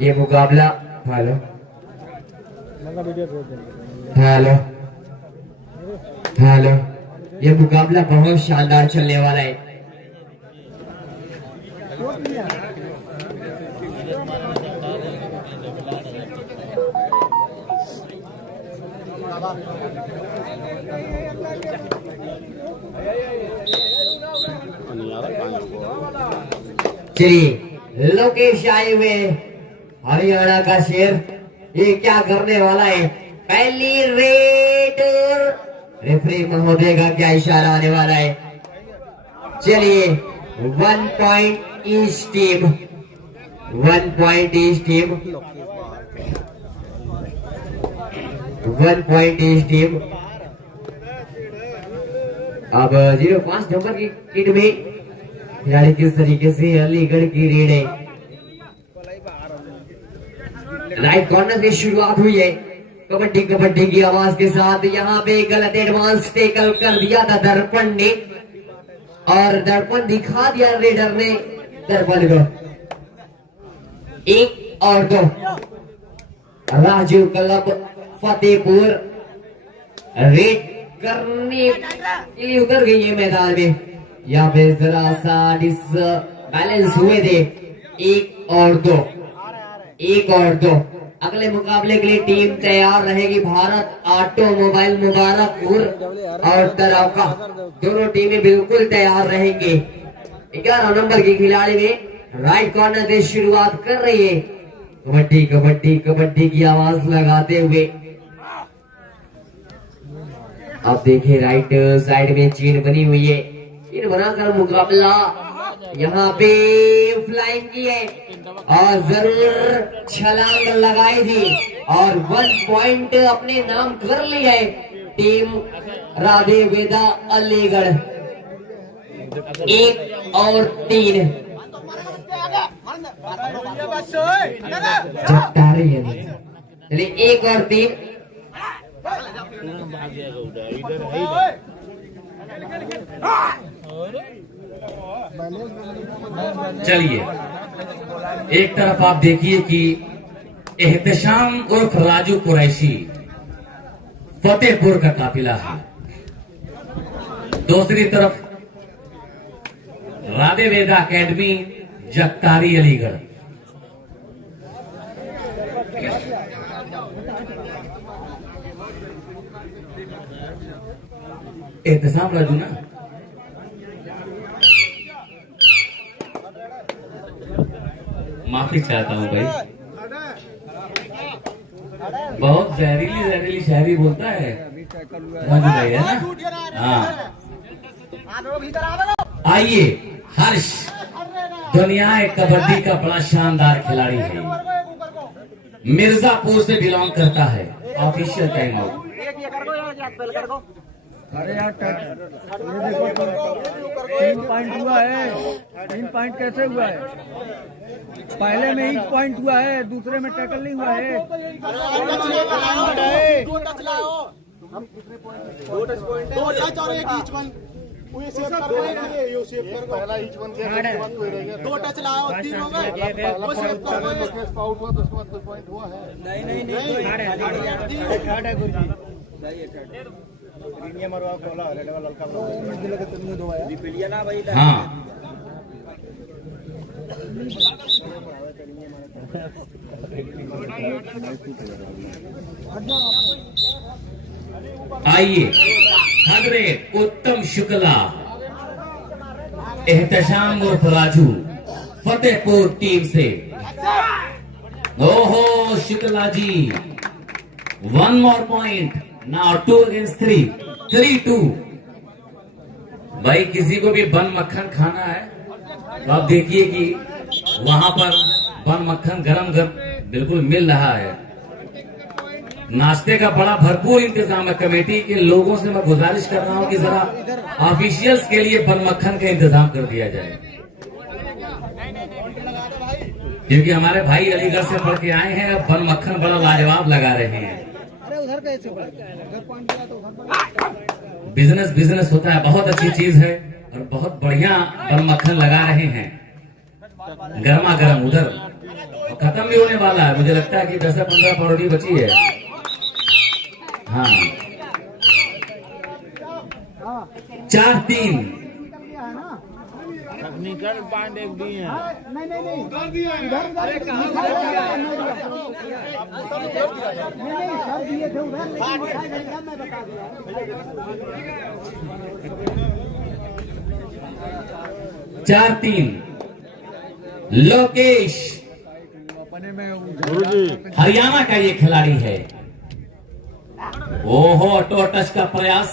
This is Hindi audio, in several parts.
ये मुकाबला हेलो हेलो हेलो, ये मुकाबला बहुत शानदार चलने वाला है। चलिए लोकेश आए हुए हरियाणा का शेर, ये क्या करने वाला है? पहली रेड, रेफरी महोदय का क्या इशारा आने वाला है? चलिए 1 point each team, 1 point each team, 1 point each team. अब 05 नंबर की किट में खिलाड़ी किस तरीके से अलीगढ़ की रेड है। राइट कॉर्नर से शुरुआत हुई है, कबड्डी कबड्डी की आवाज के साथ। यहाँ पे गलत एडवांस टेकल कर दिया था दर्पण ने, और दर्पण दिखा दिया रेडर ने दर्पण को। 1 और 2 राजू क्लब फतेहपुर रेड करने के लिए उतर गई है मैदान में। यहाँ पे जरा सा डिसबैलेंस हुए थे। 1 और 2, 1 और 2। अगले मुकाबले के लिए टीम तैयार रहेगी। भारत ऑटोमोबाइल मुबारकपुर और तरौका, दोनों टीमें बिल्कुल तैयार रहेंगे। 11 नंबर की खिलाड़ी में राइट कॉर्नर से शुरुआत कर रही है। कबड्डी कबड्डी कबड्डी की आवाज लगाते हुए आप देखिए राइट साइड में चीन बनी हुई है। चीन बनाकर मुकाबला यहाँ पे फ्लाइंग की है और जरूर छलांग लगाई थी और 1 पॉइंट अपने नाम कर लिया है टीम राधे वेदा अलीगढ़। 1 और 3 चलिए 1 और 3। चलिए एक तरफ आप देखिए कि एहतशाम उर्फ राजू कुरैशी फतेहपुर का काफिला है, दूसरी तरफ राधे वेदा अकेडमी जगतारी अलीगढ़। एहतशाम राजू ना, माफी चाहता हूँ भाई, बहुत जहरीली जहरीली शायरी बोलता है राजू भाई, है ना? हाँ आइए, हर्ष दुनिया कबड्डी का बड़ा शानदार खिलाड़ी है, मिर्जापुर से बिलोंग करता है। Official time out. अरे यार 3 पॉइंट हुआ है, 3 पॉइंट कैसे हुआ है? पहले में 1 पॉइंट हुआ है, दूसरे में टैकल नहीं हुआ है। दो टच लाओ, 3 हो गए। हाँ आइए, हगरे उत्तम शुक्ला एहतशाम उर्फ राजू फतेहपुर टीम से। ओहो Shukla ji, 1 more point, now 2 against 3, 3-2। भाई किसी को भी बन मक्खन खाना है तो आप देखिए कि वहां पर बन मक्खन गरम गरम बिल्कुल मिल रहा है। नाश्ते का बड़ा भरपूर इंतजाम है। कमेटी के लोगों से मैं गुजारिश कर रहा हूं कि जरा ऑफिशियल्स के लिए बन मक्खन का इंतजाम कर दिया जाए, क्योंकि हमारे भाई अलीगढ़ से पढ़ के आए हैं, बन मक्खन बड़ा लाजवाब लगा रहे हैं। बिजनेस बिजनेस होता है, बहुत अच्छी चीज है और बहुत बढ़िया बन मक्खन लगा रहे हैं, गर्मा गर्म। उधर खत्म भी होने वाला है, मुझे लगता है कि 10 से 15 पाउंड बची है। हाँ 4-3। टेक्निकल पॉइंट एक भी है। नहीं सब दिए थे उधर, लेकिन मैं बता दिया। 4-3 लोकेश अपने में हरियाणा का ये खिलाड़ी है। ओहो टो टच का प्रयास।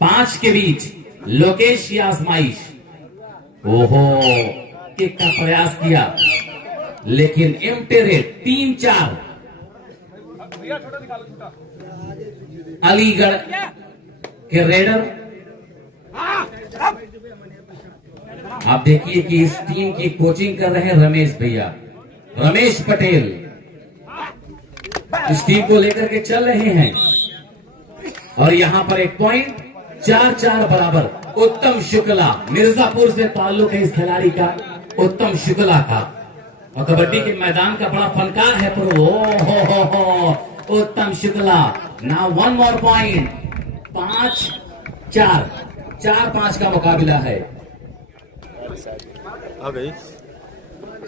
पांच के बीच लोकेश की आजमाइश। ओहो किक का प्रयास किया लेकिन एम्प्टी रेट 3-4 अलीगढ़ के रेडर। आप देखिए कि इस टीम की कोचिंग कर रहे हैं रमेश भैया, रमेश पटेल इस टीम को लेकर के चल रहे हैं। और यहां पर एक पॉइंट 4-4 बराबर। उत्तम शुक्ला मिर्जापुर से ताल्लुक है इस खिलाड़ी का, उत्तम शुक्ला का, और कबड्डी के मैदान का बड़ा फनकार है। पर हो उत्तम शुक्ला। Now 1 more point. 5-4 4-5 का मुकाबला है। आ गई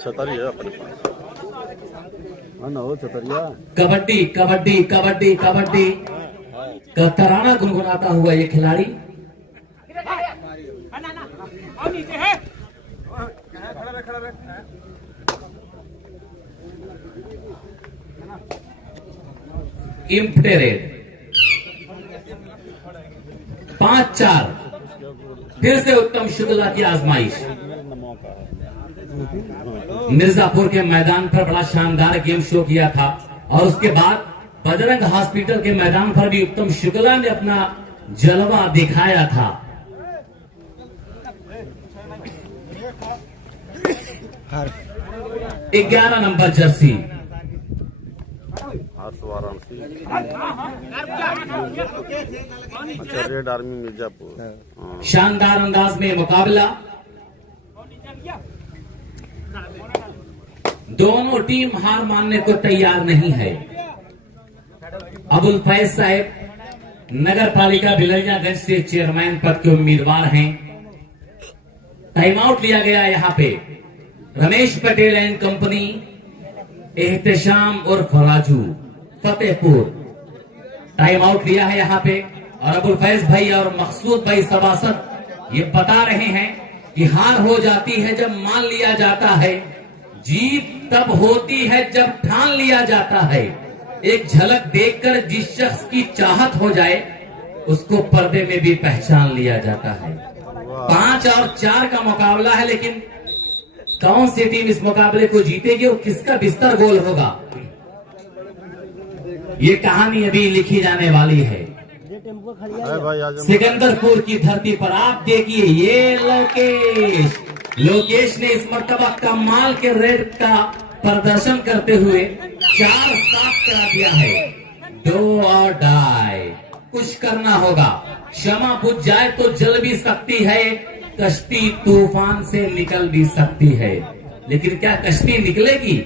छतरी है अपने पास। हो छतरिया। कबड्डी कबड्डी कबड्डी कबड्डी का तराना गुनगुनाता हुआ ये खिलाड़ी। इम्प्टे रेट 5-4 फिर से उत्तम शुक्ला की आजमाइश। मिर्जापुर के मैदान पर बड़ा शानदार गेम शो किया था और उसके बाद बजरंग हॉस्पिटल के मैदान पर भी उत्तम शुक्ला ने अपना जलवा दिखाया था। वाराणसी 11 नंबर जर्सी अच्छा रेड आर्मी मिर्जापुर। शानदार अंदाज में मुकाबला। दोनों टीम हार मानने को तैयार नहीं है। अबुल फैज साहब नगर पालिका बिलरियागंज से चेयरमैन पद के उम्मीदवार हैं। टाइम आउट लिया गया यहां पे। रमेश पटेल एंड कंपनी, एहतशाम उर्फ राजू फतेहपुर टाइम आउट लिया है यहां पे। और अबुल फैज भाई और मकसूद भाई सभासद ये बता रहे हैं कि हार हो जाती है जब मान लिया जाता है, जीत तब होती है जब ठान लिया जाता है। एक झलक देखकर जिस शख्स की चाहत हो जाए उसको पर्दे में भी पहचान लिया जाता है। 5 और 4 का मुकाबला है, लेकिन कौन सी टीम इस मुकाबले को जीतेगी और किसका बिस्तर गोल होगा, ये कहानी अभी लिखी जाने वाली है। सिकंदरपुर की धरती पर आप देखिए ये लोकेश ने इस मर्तबा कमाल के रेड का प्रदर्शन करते हुए 4-7 करा दिया है। डू और डाई, कुछ करना होगा। क्षमा बुझ जाए तो जल भी सकती है, कश्ती तूफान से निकल भी सकती है, लेकिन क्या कश्ती निकलेगी?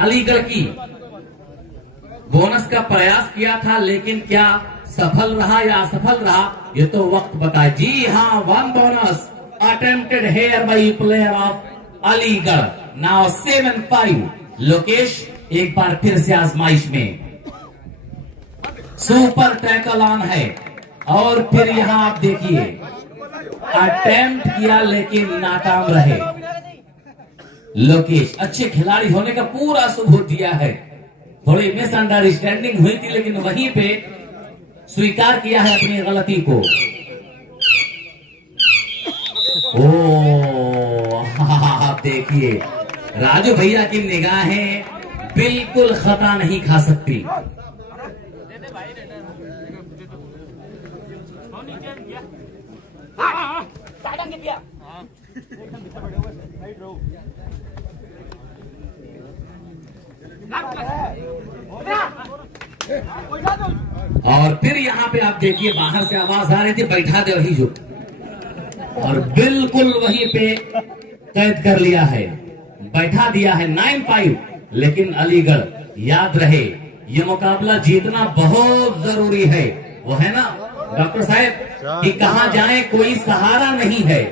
अलीगढ़ की बोनस का प्रयास किया था, लेकिन क्या सफल रहा या असफल रहा ये तो वक्त बताए। जी हाँ, 1 bonus attempted here by player of Aligarh. Now 7-5 Lokesh एक बार फिर से आजमाइश में सुपर टैकल ऑन है। और फिर यहां आप देखिए अटेम्प्ट किया लेकिन नाकाम रहे। लोकेश अच्छे खिलाड़ी होने का पूरा सबूत दिया है। थोड़ी मिसअंडरस्टैंडिंग हुई थी लेकिन वहीं पे स्वीकार किया है अपनी गलती को। आप देखिए राजू भैया की निगाहें बिल्कुल खता नहीं खा सकती। और फिर यहाँ पे आप देखिए बाहर से आवाज आ रही थी, बैठा दे वही जो, और बिल्कुल वहीं पे कैद कर लिया है, बैठा दिया है 9-5। लेकिन अलीगढ़ याद रहे ये मुकाबला जीतना बहुत जरूरी है। वो है ना डॉक्टर साहब कि कहां जाए कोई सहारा नहीं है,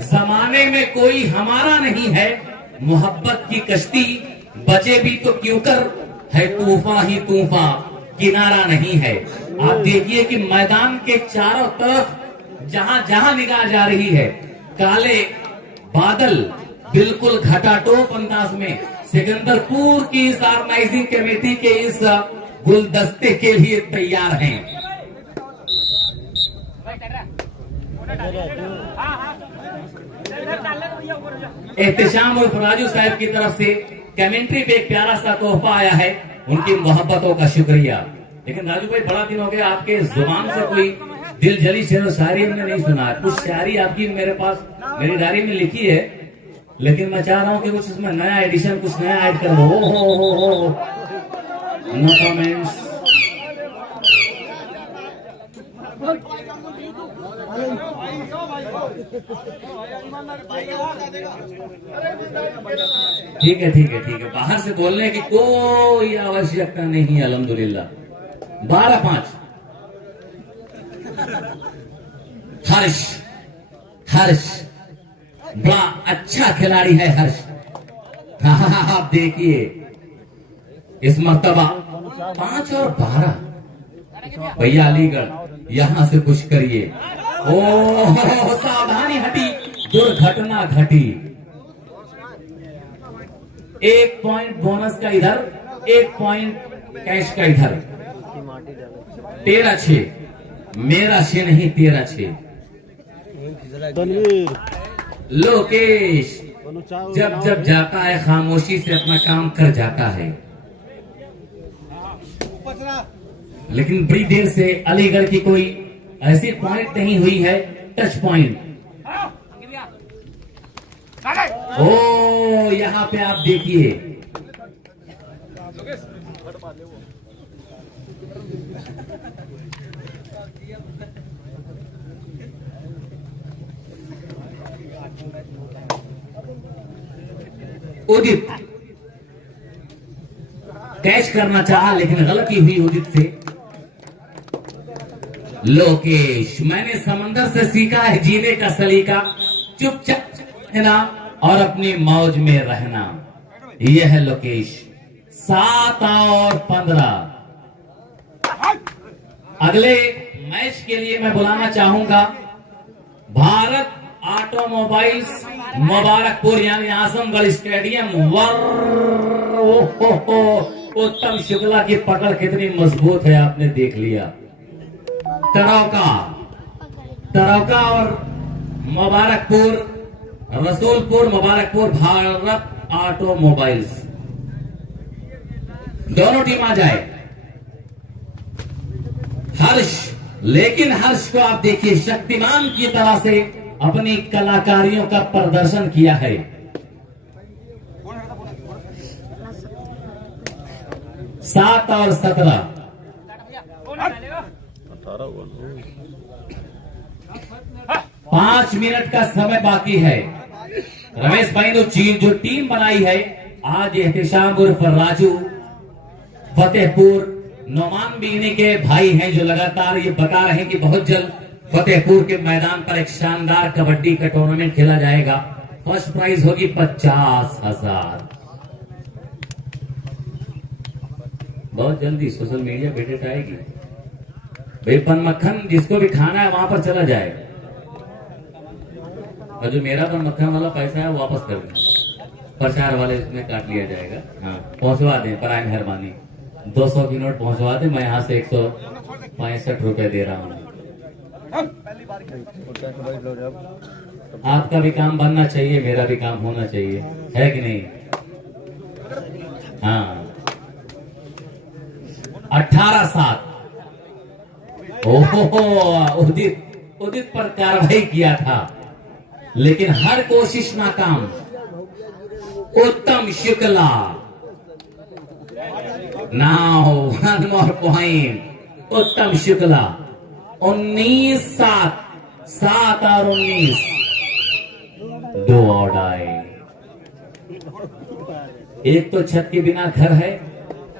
जमाने में कोई हमारा नहीं है, मोहब्बत की कश्ती बचे भी तो क्यों कर, है तूफा ही तूफा किनारा नहीं है। आप देखिए कि मैदान के चारों तरफ जहां जहां निगाह जा रही है, काले बादल बिल्कुल घटाटोप अंदाज में सिकंदरपुर की इस ऑर्गेनाइजिंग कमेटी के इस गुलदस्ते के लिए तैयार हैं। एहतशाम और राजू साहब की तरफ से कमेंट्री पे एक प्यारा सा तोहफा आया है, उनकी मोहब्बतों का शुक्रिया। लेकिन राजू भाई बड़ा दिन हो गया आपके जुबान से कोई दिल जली शेर शायरी हमने नहीं सुना। कुछ शायरी आपकी मेरे पास मेरी डायरी में लिखी है, लेकिन मैं चाह रहा हूँ कि कुछ उसमें नया एडिशन, कुछ नया ऐड कर दो। हो नो कमेंट्स। ठीक है ठीक है ठीक है, बाहर से बोलने की कोई आवश्यकता नहीं है। अल्हम्दुलिल्लाह 12-5। हर्ष हर्ष बड़ा अच्छा खिलाड़ी है हर्ष। हाँ आप देखिए इस मर्तबा 5 और 12। भैया अलीगढ़ यहां से कुछ करिए। ओ सावधानी हटी, दुर्घटना घटी। 1 पॉइंट बोनस का इधर, 1 पॉइंट कैश का इधर। 13-6 मेरा 6 नहीं 13-6। लोकेश जब जब जाता है खामोशी से अपना काम कर जाता है, लेकिन बड़ी देर से अलीगढ़ की कोई ऐसी पॉइंट नहीं हुई है टच पॉइंट। ओ यहाँ पे आप देखिए उदित कैच करना चाहा लेकिन गलती हुई उदित से। लोकेश मैंने समंदर से सीखा है जीने का सलीका, चुपचाप रहना और अपनी मौज में रहना। यह है लोकेश। 7 और 15। अगले मैच के लिए मैं बुलाना चाहूंगा भारत ऑटोमोबाइल्स मुबारकपुर यानी आजमगढ़ स्टेडियम। उत्तम शुक्ला की पकड़ कितनी मजबूत है आपने देख लिया। तरौका और मुबारकपुर, रसूलपुर मुबारकपुर भारत ऑटोमोबाइल्स दोनों टीम आ जाए। हर्ष, लेकिन हर्ष को आप देखिए शक्तिमान की तरह से अपनी कलाकारियों का प्रदर्शन किया है। सात और 17। 5 मिनट का समय बाकी है। रमेश भाई ने जो टीम बनाई है आज एहतशाम उर्फ राजू फतेहपुर, नौमान भी इन्हीं के भाई हैं जो लगातार ये बता रहे हैं कि बहुत जल्द फतेहपुर के मैदान पर एक शानदार कबड्डी का टूर्नामेंट खेला जाएगा। फर्स्ट प्राइज होगी 50,000। बहुत जल्दी सोशल मीडिया पे डेट आएगी। भाई पन मक्खन जिसको भी खाना है वहां पर चला जाए, और जो मेरा पन मक्खन वाला पैसा है वो वापस कर दें, प्रचार वाले इसमें काट लिया जाएगा। हाँ पहुंचवा दें, पर मेहरबानी 200 की नोट पहुंचवा दें। मैं यहाँ से 165 रुपए दे रहा हूँ। आपका भी काम बनना चाहिए, मेरा भी काम होना चाहिए, है कि नहीं? हाँ 18-7। ओहो उदित पर कार्रवाई किया था लेकिन हर कोशिश नाकाम। उत्तम शुक्ला नाउ 1 more point। उत्तम शुक्ला 19-7, 7 और 19, 2 आउट आए। एक तो छत के बिना घर है,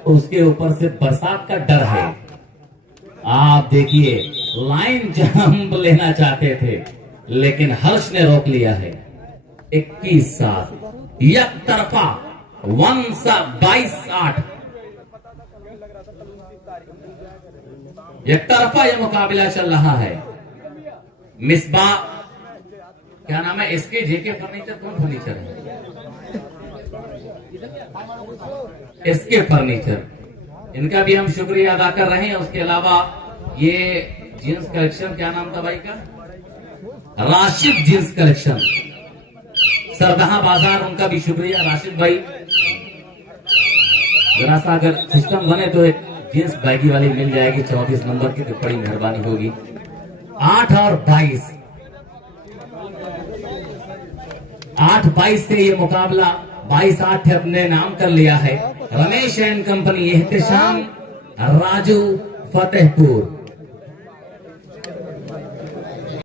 उसके ऊपर से बरसात का डर है। आप देखिए लाइन जंप लेना चाहते थे लेकिन हर्ष ने रोक लिया है। 21-7 एक तरफा 22-8 एक तरफा यह मुकाबला चल रहा है। मिसबा क्या नाम है इसके? जेके फर्नीचर। कौन फर्नीचर है? इसके फर्नीचर। इनका भी हम शुक्रिया अदा कर रहे हैं। उसके अलावा ये जींस कलेक्शन, क्या नाम था भाई का? राशिद जींस कलेक्शन, सरदहा बाजार, उनका भी शुक्रिया राशिद भाई। जरा सा अगर सिस्टम बने तो एक जींस बैगी वाली मिल जाएगी 34 नंबर की, तो बड़ी मेहरबानी होगी। 8 और 22, 8-22 से ये मुकाबला 22-8 अपने नाम कर लिया है। Ramesh and company, Ehtesham, Raju, Fatehpur.